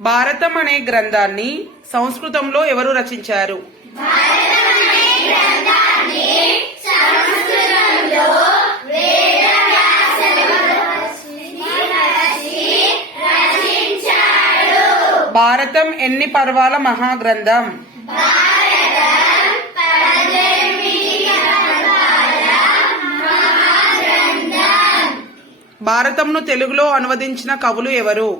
భారతం అనే గ్రంథాన్ని సంస్కృతంలో ఎవరు రచించారు? భారతం ఎన్ని పర్వాల మహాగ్రంథం? భారతంను తెలుగులో అనువదించిన కవులు ఎవరు?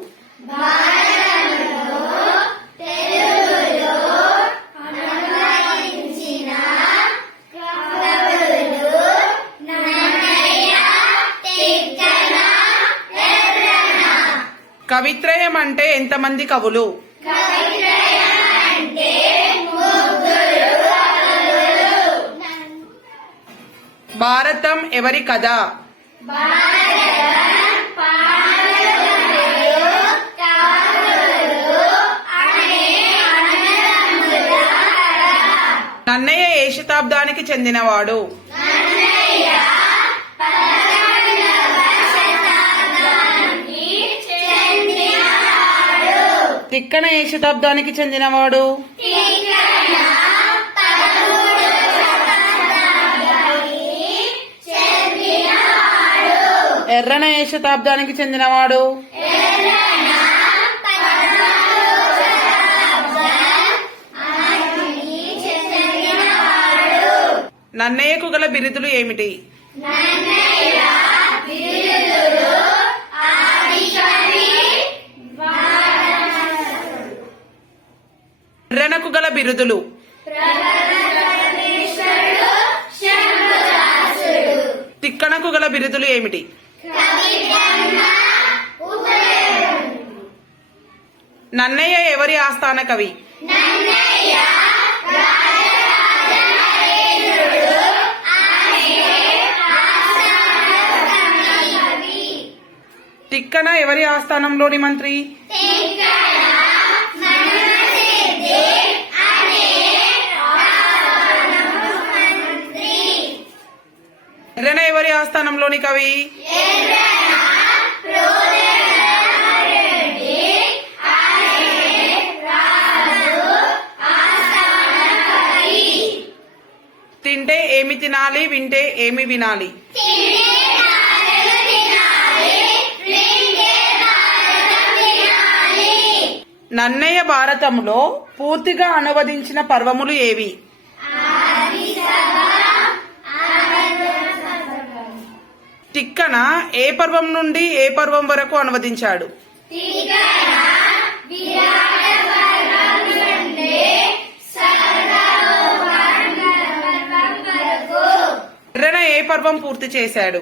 కవిత్రయం అంటే ఎంతమంది కవులు? భారతం ఎవరి కథ? నన్నయ్య ఏ శతాబ్దానికి చెందినవాడు? తిక్కన ఏ శతాబ్దానికి చెందినవాడు? ఎర్రన ఏ శతాబ్దానికి చెందినవాడు? నన్నయ్యకు గల బిరుదులు ఏమిటి? ఎర్రనకు గల బిరుదులు? తిక్కనకు గల బిరుదులు ఏమిటి? నన్నయ్య ఎవరి ఆస్థాన కవి? తిక్కన ఎవరి ఆస్థానంలోని మంత్రి? ఎర్రన ఎవరి ఆస్థానంలోని కవి? తింటే ఏమి తినాలి, వింటే ఏమి వినాలి? నన్నయ్య భారతంలో పూర్తిగా అనువదించిన పర్వములు ఏవి? తిక్కన ఏ పర్వం నుండి ఏ పర్వం వరకు అనువదించాడు? ఎర్రన ఏ పర్వం పూర్తి చేశాడు?